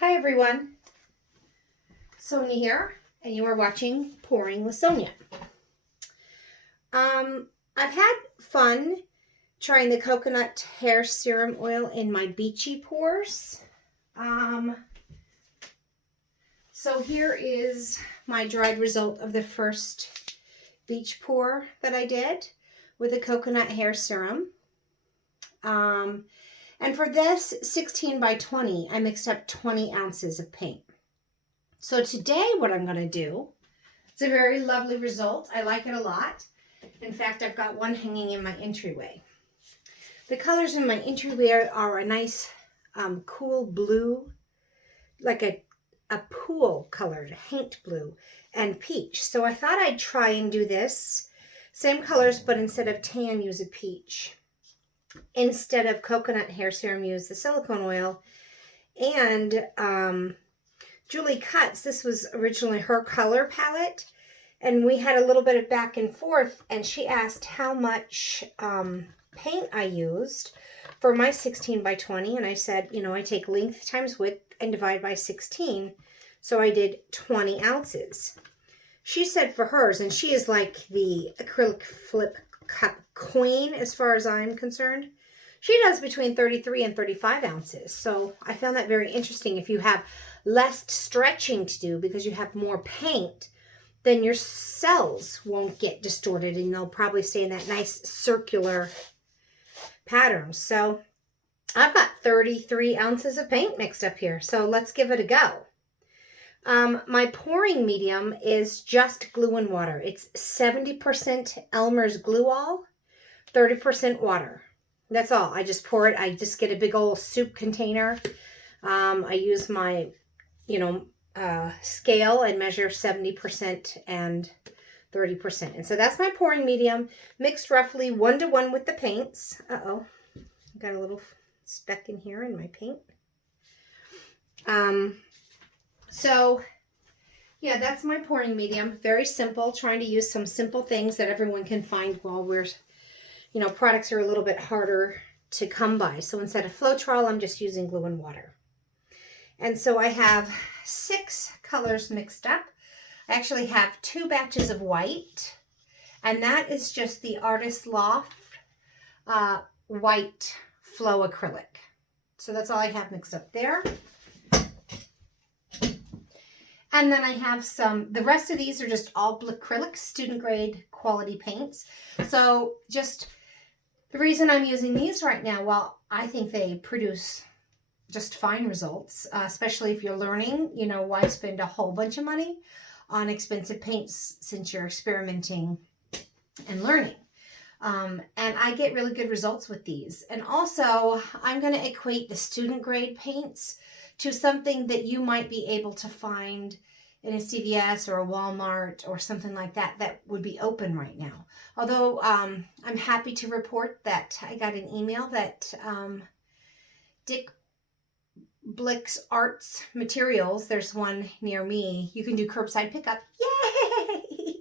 Hi everyone, Sonia here, and you are watching Pouring with Sonia. I've had fun trying the coconut hair serum oil in my beachy pours. So here is my dried result of the first beach pour that I did with the coconut hair serum. And for this 16 by 20, I mixed up 20 ounces of paint. So today what I'm going to do, it's a very lovely result. I like it a lot. In fact, I've got one hanging in my entryway. The colors in my entryway are a nice cool blue, like a pool colored haint blue and peach. So I thought I'd try and do this. Same colors, but instead of tan, use a peach. Instead of coconut hair serum, use the silicone oil. And Julie Cuts, this was originally her color palette, and we had a little bit of back and forth, and she asked how much paint I used for my 16 by 20, and I said, you know, I take length times width and divide by 16, so I did 20 ounces. She said for hers, and she is like the acrylic flip cup queen as far as I'm concerned, she does between 33 and 35 ounces. So I found that very interesting. If you have less stretching to do because you have more paint, then your cells won't get distorted and they'll probably stay in that nice circular pattern. So I've got 33 ounces of paint mixed up here. So let's give it a go. My pouring medium is just glue and water. It's 70% Elmer's glue all, 30% water. That's all. I just pour it. I just get a big old soup container. I use my, scale and measure 70% and 30%. And so that's my pouring medium, mixed roughly 1-to-1 with the paints. Uh-oh, got a little speck in here in my paint. So yeah, that's my pouring medium. Very simple, trying to use some simple things that everyone can find while we're, products are a little bit harder to come by. So instead of Floetrol, I'm just using glue and water. And so I have 6 colors mixed up. I actually have 2 batches of white, and that is just the Artist Loft white flow acrylic. So that's all I have mixed up there. And then I have the rest of these are just all acrylic, student grade quality paints. So just the reason I'm using these right now, well, I think they produce just fine results, especially if you're learning, why spend a whole bunch of money on expensive paints since you're experimenting and learning. And I get really good results with these. And also, I'm going to equate the student grade paints to something that you might be able to find in a CVS or a Walmart or something like that that would be open right now. Although I'm happy to report that I got an email that Dick Blick's Arts Materials, there's one near me, you can do curbside pickup. Yay!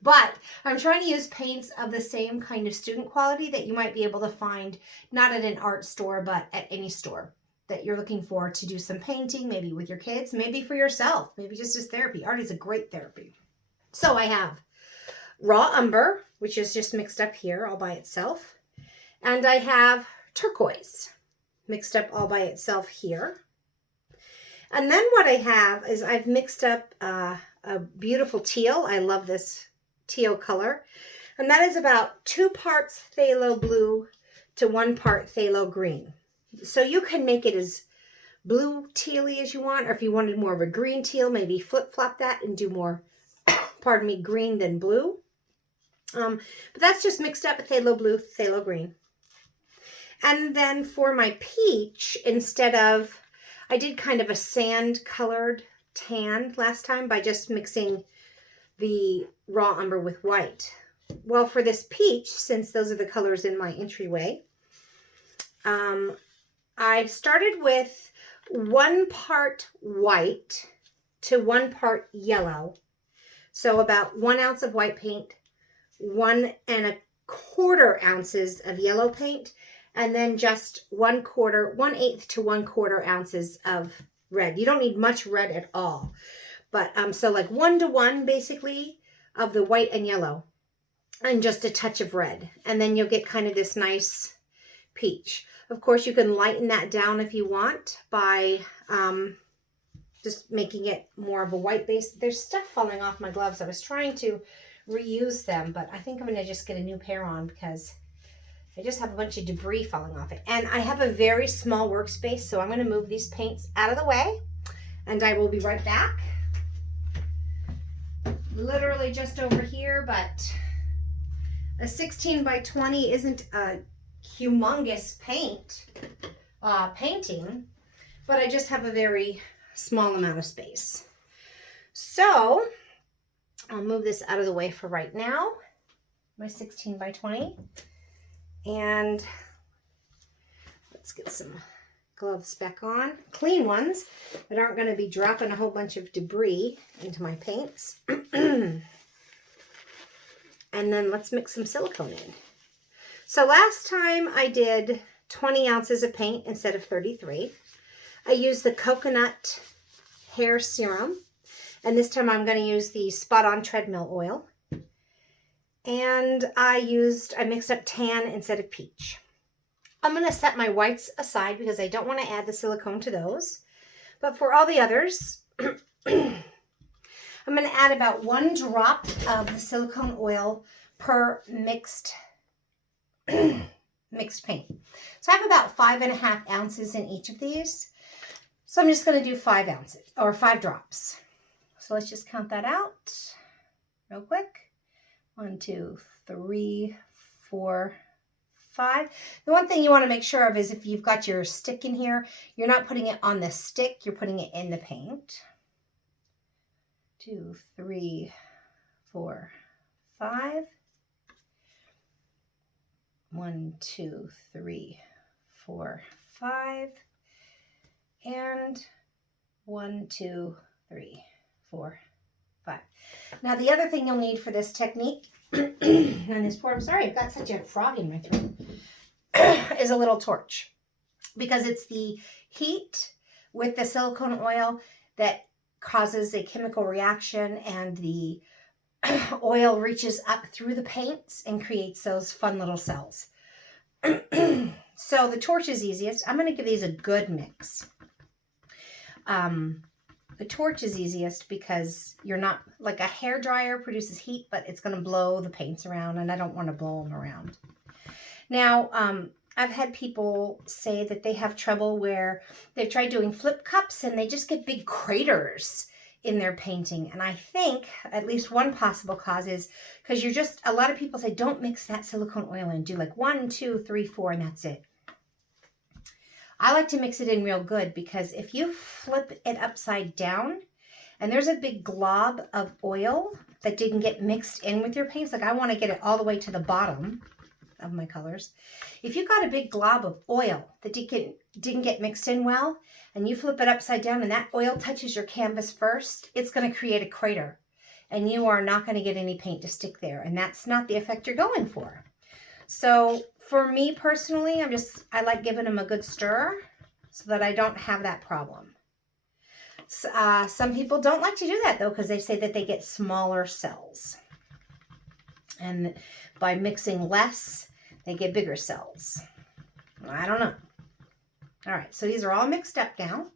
But I'm trying to use paints of the same kind of student quality that you might be able to find not at an art store, but at any store that you're looking for to do some painting, maybe with your kids, maybe for yourself, maybe just as therapy. Art is a great therapy. So I have raw umber, which is just mixed up here all by itself. And I have turquoise mixed up all by itself here. And then what I have is I've mixed up a beautiful teal. I love this teal color. And that is about 2 parts phthalo blue to 1 part phthalo green. So you can make it as blue tealy as you want, or if you wanted more of a green teal, maybe flip-flop that and do more, pardon me, green than blue. But that's just mixed up phthalo blue, phthalo green. And then for my peach, instead of, I did kind of a sand-colored tan last time by just mixing the raw umber with white. Well, for this peach, since those are the colors in my entryway, I started with 1 part white to 1 part yellow. So about 1 ounce of white paint, 1 1/4 ounces of yellow paint, and then just 1/8 to 1/4 ounces of red. You don't need much red at all. But so like 1-to-1 basically of the white and yellow and just a touch of red. And then you'll get kind of this nice peach. Of course, you can lighten that down if you want by just making it more of a white base. There's stuff falling off my gloves. I was trying to reuse them, but I think I'm going to just get a new pair on because I just have a bunch of debris falling off it. And I have a very small workspace, so I'm going to move these paints out of the way, and I will be right back. Literally just over here, but a 16 by 20 isn't a humongous painting, but I just have a very small amount of space. So I'll move this out of the way for right now, my 16 by 20. And let's get some gloves back on, clean ones that aren't going to be dropping a whole bunch of debris into my paints. And then let's mix some silicone in. So last time I did 20 ounces of paint instead of 33. I used the coconut hair serum, and this time I'm going to use the Spot On treadmill oil. And I mixed up tan instead of peach. I'm going to set my whites aside because I don't want to add the silicone to those. But for all the others, I'm going to add about 1 drop of the silicone oil per mixed paint. So I have about 5.5 ounces in each of these. So I'm just going to do 5 ounces or 5 drops. So let's just count that out real quick. 1, 2, 3, 4, 5. The one thing you want to make sure of is if you've got your stick in here, you're not putting it on the stick, you're putting it in the paint. 2, 3, 4, 5. 1, 2, 3, 4, 5. And 1, 2, 3, 4, 5. Now the other thing you'll need for this technique, and this pour, I'm sorry, I've got such a frog in my throat, is a little torch. Because it's the heat with the silicone oil that causes a chemical reaction, and the oil reaches up through the paints and creates those fun little cells. So the torch is easiest. I'm going to give these a good mix. The torch is easiest because you're not, like a hair dryer produces heat, but it's going to blow the paints around, and I don't want to blow them around. Now, I've had people say that they have trouble where they've tried doing flip cups and they just get big craters in their painting. And I think at least one possible cause is because a lot of people say, don't mix that silicone oil in. Do like 1, 2, 3, 4, and that's it. I like to mix it in real good because if you flip it upside down and there's a big glob of oil that didn't get mixed in with your paints, like I want to get it all the way to the bottom of my colors. If you've got a big glob of oil that didn't get mixed in well, and you flip it upside down and that oil touches your canvas first, it's going to create a crater and you are not going to get any paint to stick there. And that's not the effect you're going for. So for me personally, I like giving them a good stir so that I don't have that problem. Some people don't like to do that though, because they say that they get smaller cells. And by mixing less, they get bigger cells. I don't know. All right, so these are all mixed up now.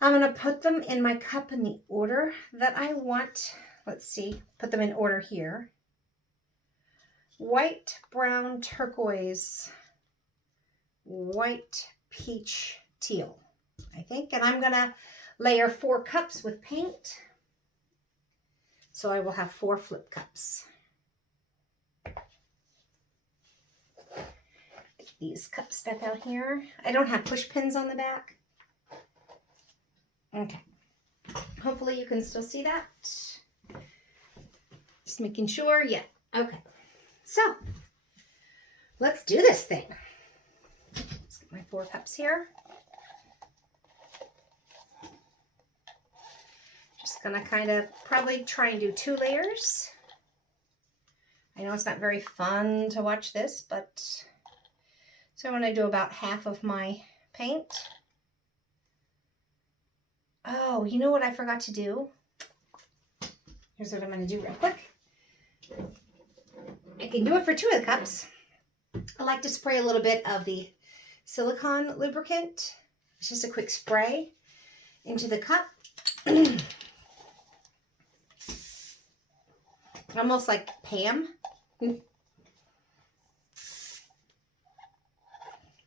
I'm going to put them in my cup in the order that I want. Let's see, put them in order here. White, brown, turquoise, white, peach, teal, I think. And I'm going to layer 4 cups with paint. So I will have 4 flip cups. Get these cups back out here. I don't have push pins on the back. Okay. Hopefully you can still see that. Just making sure. Yeah. Okay. So let's do this thing. Let's get my 4 cups here. Just gonna kind of probably try and do 2 layers. I know it's not very fun to watch this, but so I'm gonna do about half of my paint. Oh, you know what I forgot to do? Here's what I'm going to do real quick. I can do it for 2 of the cups. I like to spray a little bit of the silicone lubricant. It's just a quick spray into the cup. Almost like Pam.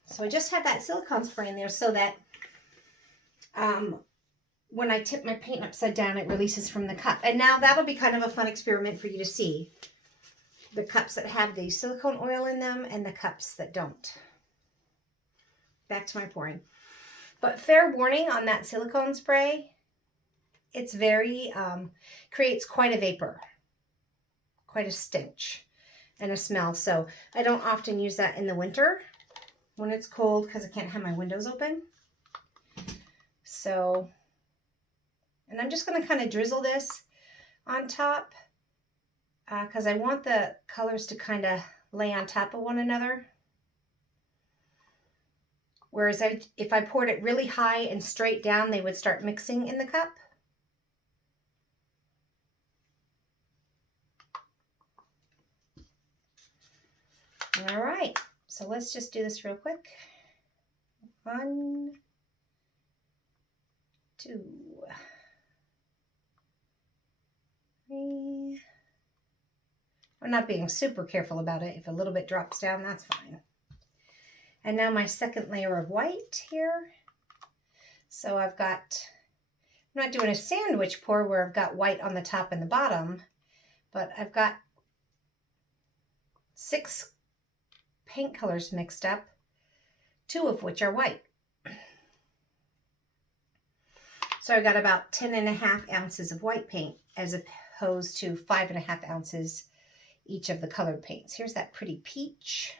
So I just have that silicone spray in there so that when I tip my paint upside down, it releases from the cup. And now that'll be kind of a fun experiment for you to see. The cups that have the silicone oil in them and the cups that don't. Back to my pouring. But fair warning on that silicone spray, it's very, creates quite a vapor, quite a stench and a smell. So I don't often use that in the winter when it's cold because I can't have my windows open. So, and I'm just going to kind of drizzle this on top because I want the colors to kind of lay on top of one another. Whereas if I poured it really high and straight down, they would start mixing in the cup. All right, so let's just do this real quick. 1, 2, 3. I'm not being super careful about it. If a little bit drops down, that's fine. And now my second layer of white here. So I've got, I'm not doing a sandwich pour where I've got white on the top and the bottom, but I've got 6 paint colors mixed up, 2 of which are white. So I got about 10.5 ounces of white paint as opposed to 5.5 ounces each of the colored paints. Here's that pretty peach.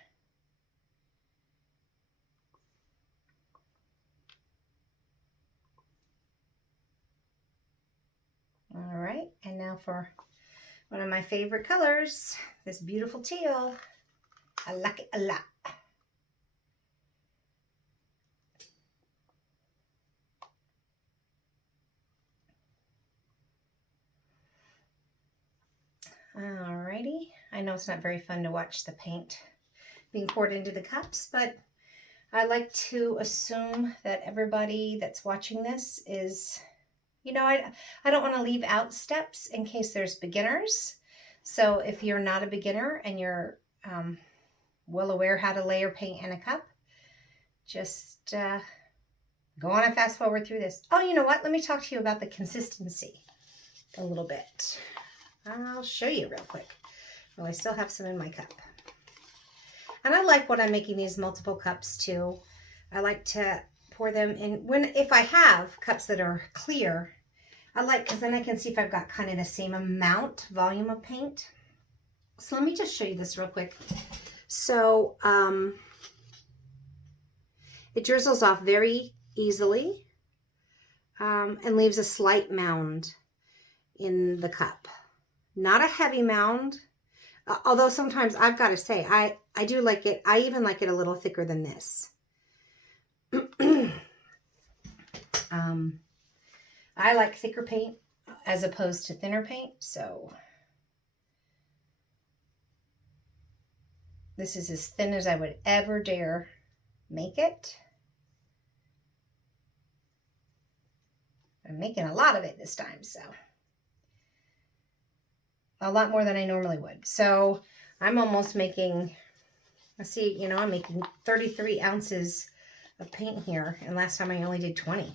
All right, and now for one of my favorite colors, this beautiful teal. I like it a lot. Alrighty, I know it's not very fun to watch the paint being poured into the cups, but I like to assume that everybody that's watching this is, you know, I don't want to leave out steps in case there's beginners. So if you're not a beginner and you're well aware how to layer paint in a cup, just go on and fast forward through this. Oh, you know what? Let me talk to you about the consistency a little bit. I'll show you real quick. Well, I still have some in my cup. And I like when I'm making these multiple cups too. I like to pour them in if I have cups that are clear. I like, because then I can see if I've got kind of the same volume of paint. So let me just show you this real quick. So it drizzles off very easily and leaves a slight mound in the cup. Not a heavy mound, although sometimes I've got to say, I do like it. I even like it a little thicker than this. I like thicker paint as opposed to thinner paint, so this is as thin as I would ever dare make it. I'm making a lot of it this time, so a lot more than I normally would. So I'm almost making, let's see, you know, I'm making 33 ounces of paint here, and last time I only did 20.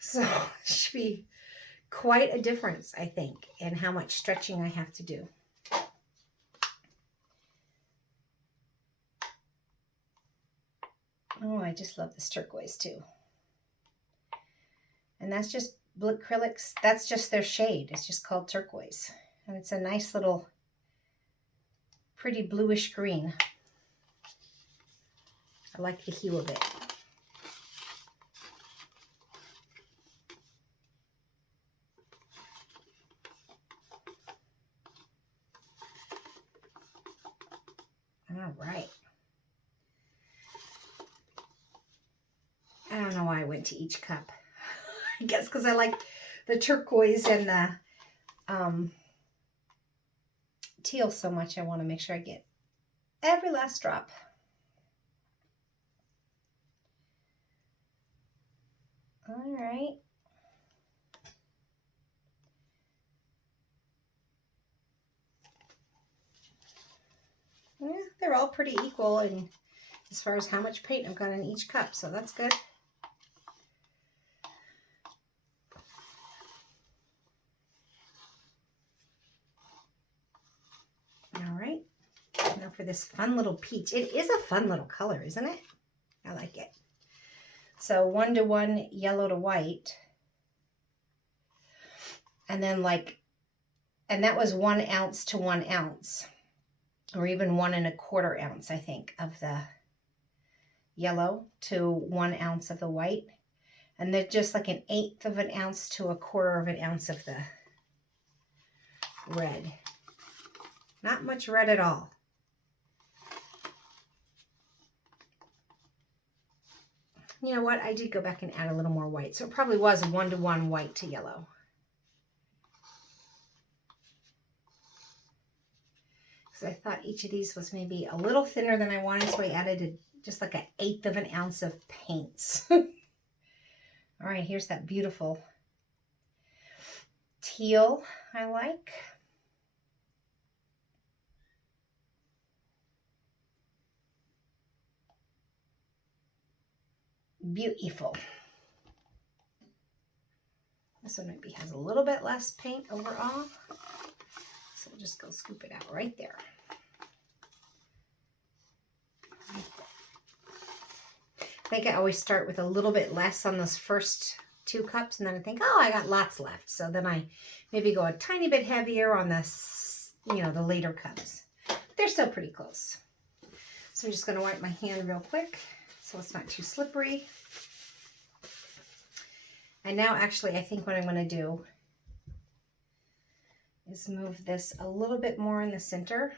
So it should be quite a difference, I think, in how much stretching I have to do. Oh, I just love this turquoise too. And that's just blue acrylics. That's just their shade. It's just called turquoise. And it's a nice little pretty bluish green. I like the hue of it. All right. I don't know why I went to each cup. I guess because I like the turquoise and the teal so much. I want to make sure I get every last drop. All right. Yeah, they're all pretty equal and as far as how much paint I've got in each cup, so that's good. All right, now for this fun little peach. It is a fun little color, isn't it? I like it. So 1-to-1 yellow to white. And then and that was 1 ounce to 1 ounce. Or even 1 1/4 ounce, I think, of the yellow to 1 ounce of the white. And they're just like 1/8 of an ounce to 1/4 of an ounce of the red. Not much red at all. You know what? I did go back and add a little more white. So it probably was 1-to-1 white to yellow. So I thought each of these was maybe a little thinner than I wanted, so I added just like 1/8 of an ounce of paints. All right, here's that beautiful teal I like. Beautiful. This one maybe has a little bit less paint overall. So we'll just go scoop it out right there. I think I always start with a little bit less on those first 2 cups, and then I think, oh, I got lots left. So then I maybe go a tiny bit heavier on this, the later cups. They're still pretty close. So I'm just going to wipe my hand real quick so it's not too slippery. And now actually I think what I'm going to do is move this a little bit more in the center.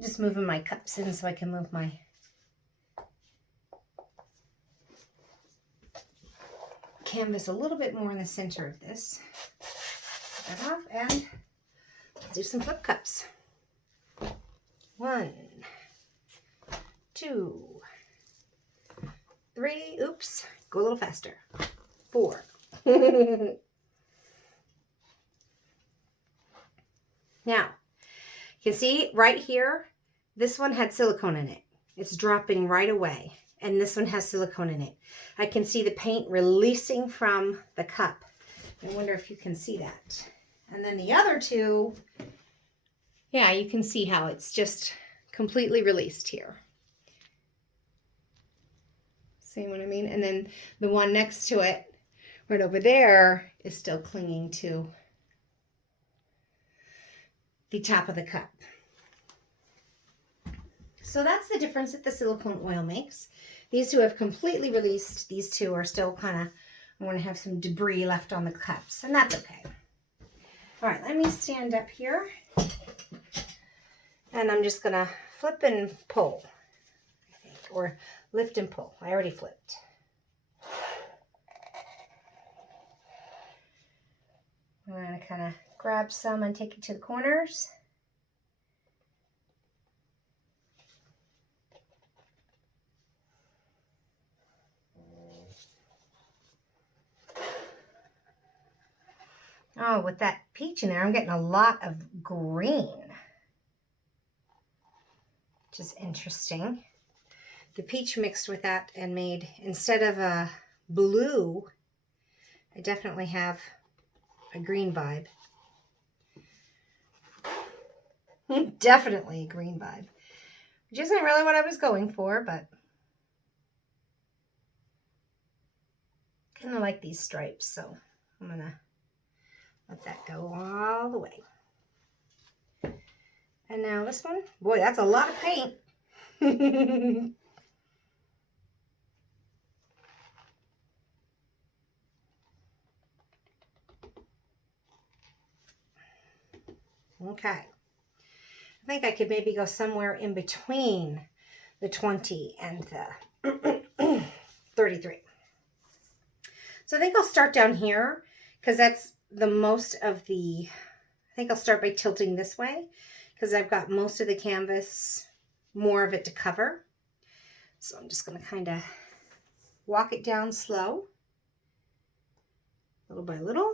Just moving my cups in so I can move my canvas a little bit more in the center of this. Put that off, and let's do some flip cups. 1, 2, 3, oops, go a little faster. 4. Now, you can see right here, this one had silicone in it. It's dropping right away. And this one has silicone in it. I can see the paint releasing from the cup. I wonder if you can see that. And then the other 2, yeah, you can see how it's just completely released here. See what I mean? And then the one next to it, right over there, is still clinging to the top of the cup. So that's the difference that the silicone oil makes. These 2 have completely released. These 2 are still kind of, I want to have some debris left on the cups, and that's okay. All right, let me stand up here, and I'm just going to flip and pull, I think, or lift and pull. I already flipped. I'm going to kind of grab some and take it to the corners. Oh, with that peach in there, I'm getting a lot of green, which is interesting. The peach mixed with that and made, instead of a blue, I definitely have a green vibe. Definitely a green vibe, which isn't really what I was going for, but kind of like these stripes, so I'm going to let that go all the way. And now this one, boy, that's a lot of paint. Okay. I think I could maybe go somewhere in between the 20 and 33. So I think I'll start down here because that's the most of the, I think I'll start by tilting this way because I've got most of the canvas, more of it to cover. So I'm just going to kind of walk it down slow, little by little.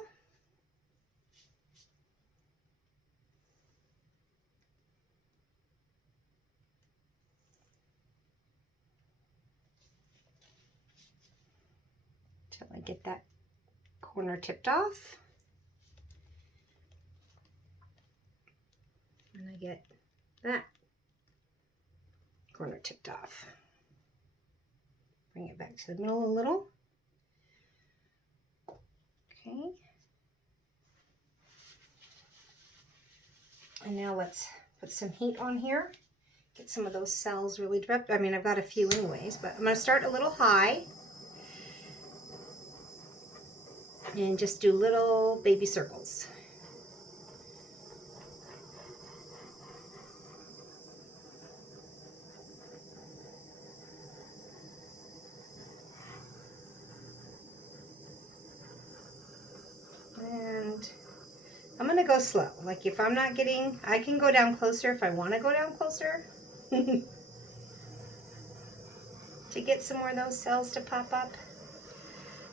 Till I get that corner tipped off. And I get that corner tipped off. Bring it back to the middle a little. Okay. And now let's put some heat on here. Get some of those cells really developed. I mean, I've got a few anyways, but I'm going to start a little high. And just do little baby circles. And I'm going to go slow. Like if I'm not getting, I can go down closer if I want to go down closer. To get some more of those cells to pop up.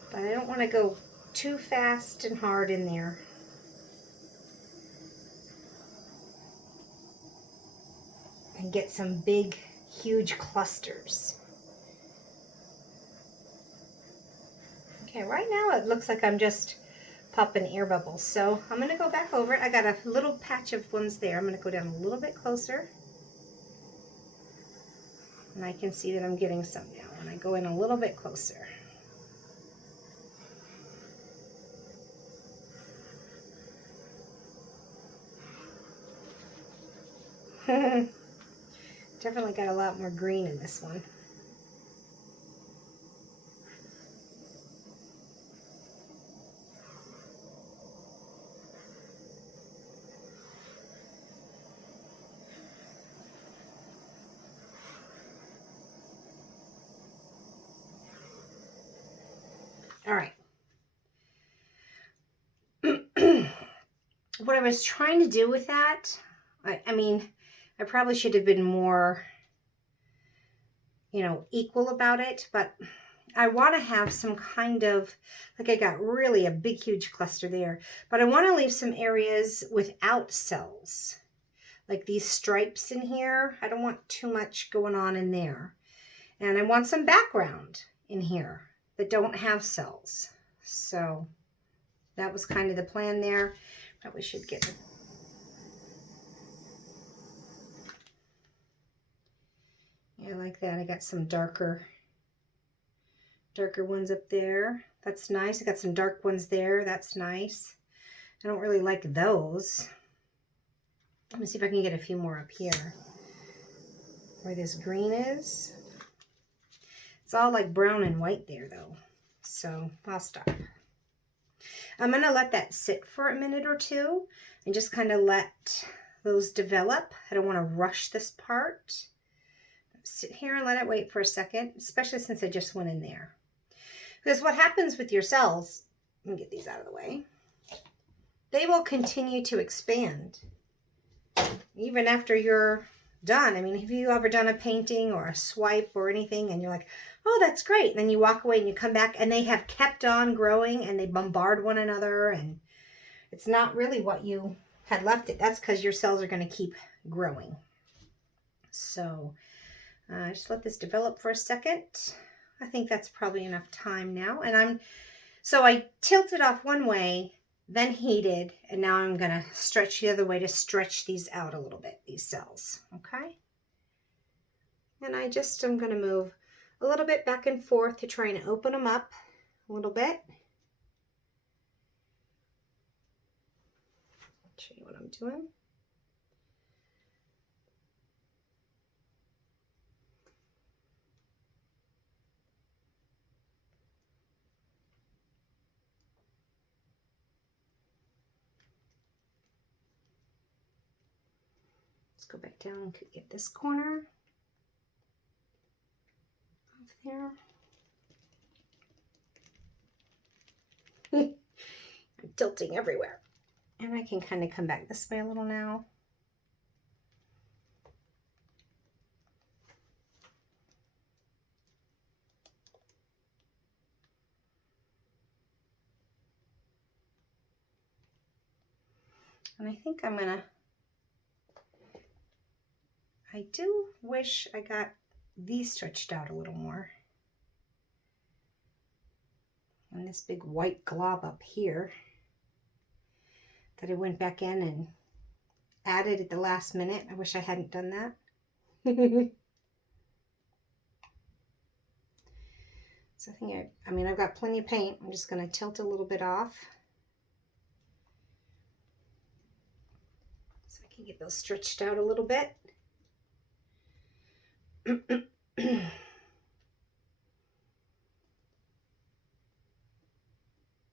But I don't want to go too fast and hard in there. And get some big, huge clusters. Okay, right now it looks like I'm just popping air bubbles. So I'm going to go back over it. I got a little patch of ones there. I'm going to go down a little bit closer. And I can see that I'm getting some now when I go in a little bit closer. Definitely got a lot more green in this one. All right. What I was trying to do with that, I mean, I probably should have been more, equal about it, but I want to have some kind of, like I got really a big, huge cluster there, but I want to leave some areas without cells, like these stripes in here. I don't want too much going on in there. And I want some background in here that don't have cells. So that was kind of the plan there. Probably should get it. Yeah, like that. I got some darker ones up there. That's nice. I got some dark ones there. That's nice. I don't really like those. Let me see if I can get a few more up here where this green is. It's all like brown and white there though. So I'll stop. I'm going to let that sit for a minute or two and just kind of let those develop. I don't want to rush this part. Sit here and let it wait for a second, especially since I just went in there. Because what happens with your cells, let me get these out of the way, they will continue to expand even after you're done. I mean, have you ever done a painting or a swipe or anything and you're like, oh, that's great. And then you walk away and you come back and they have kept on growing and they bombard one another and it's not really what you had left it. That's because your cells are going to keep growing. So just let this develop for a second. I think that's probably enough time now. And so I tilted off one way, then heated, and now I'm going to stretch the other way to stretch these out a little bit, these cells, okay? And I'm going to move a little bit back and forth to try and open them up a little bit. Show you what I'm doing. Let's go back down and get this corner there. I'm tilting everywhere. And I can kind of come back this way a little now. And I think I'm gonna, I do wish I got these stretched out a little more. And this big white glob up here that I went back in and added at the last minute. I wish I hadn't done that. So I mean, I've got plenty of paint. I'm just gonna tilt a little bit off, so I can get those stretched out a little bit.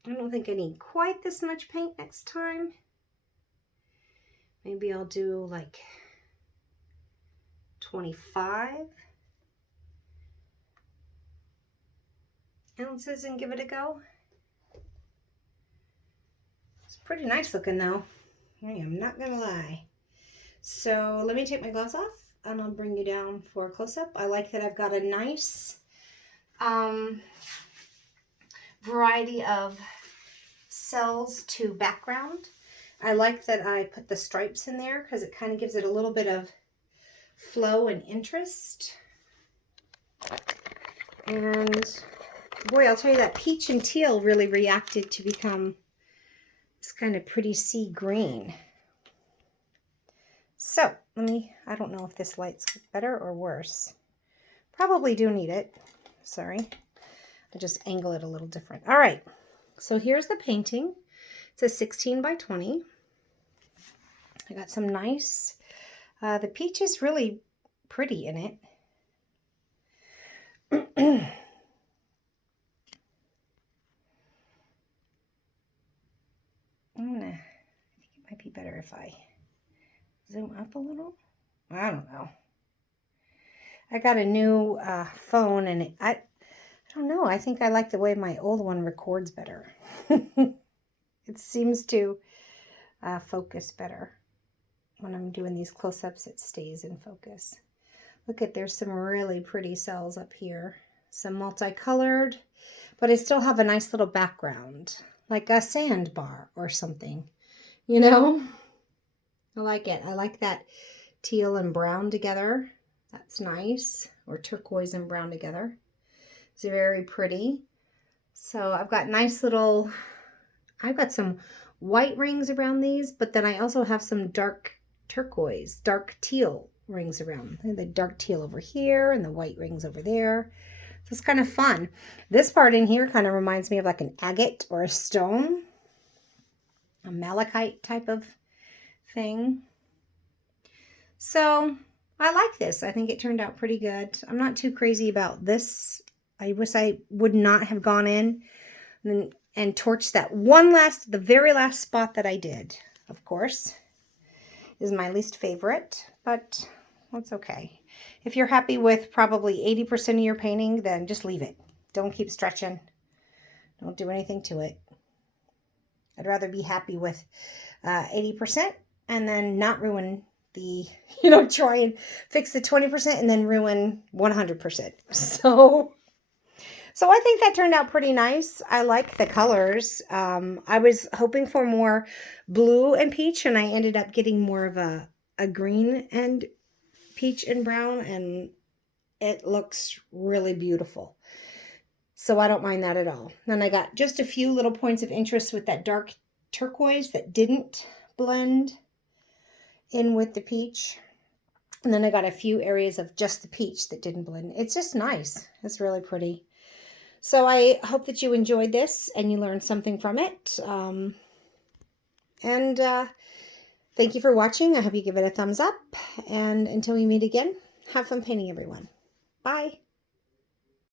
I don't think I need quite this much paint next time. Maybe I'll do like 25 ounces and give it a go. It's pretty nice looking though. I am not gonna lie. So let me take my gloves off and I'll bring you down for a close-up. I like that I've got a nice variety of cells to background. I like that I put the stripes in there because it kind of gives it a little bit of flow and interest. And boy, I'll tell you that peach and teal really reacted to become this kind of pretty sea green. So I don't know if this light's better or worse. Probably do need it. Sorry. I just angle it a little different. All right. So here's the painting. It's a 16 by 20. I got some nice, the peach is really pretty in it. I think it might be better if I zoom up a little. I don't know. I got a new phone and I don't know. I think I like the way my old one records better. It seems to focus better. When I'm doing these close-ups, it stays in focus. Look at, there's some really pretty cells up here. Some multicolored, but I still have a nice little background, like a sandbar or something, you know? I like it. I like that teal and brown together. That's nice. Or turquoise and brown together. It's very pretty. So I've got nice little, I've got some white rings around these, but then I also have some dark turquoise, dark teal rings around. The dark teal over here and the white rings over there. So it's kind of fun. This part in here kind of reminds me of like an agate or a stone, a malachite type of thing. So I like this. I think it turned out pretty good. I'm not too crazy about this. I wish I would not have gone in and torched that the very last spot that I did, of course, is my least favorite, but that's okay. If you're happy with probably 80% of your painting, then just leave it. Don't keep stretching. Don't do anything to it. I'd rather be happy with 80% and then not ruin the, try and fix the 20% and then ruin 100%. So I think that turned out pretty nice. I like the colors. I was hoping for more blue and peach, and I ended up getting more of a green and peach and brown, and it looks really beautiful. So I don't mind that at all. Then I got just a few little points of interest with that dark turquoise that didn't blend in with the peach. And then I got a few areas of just the peach that didn't blend. It's just nice. It's really pretty. So I hope that you enjoyed this and you learned something from it. Thank you for watching. I hope you give it a thumbs up. And until we meet again, have fun painting, everyone. Bye.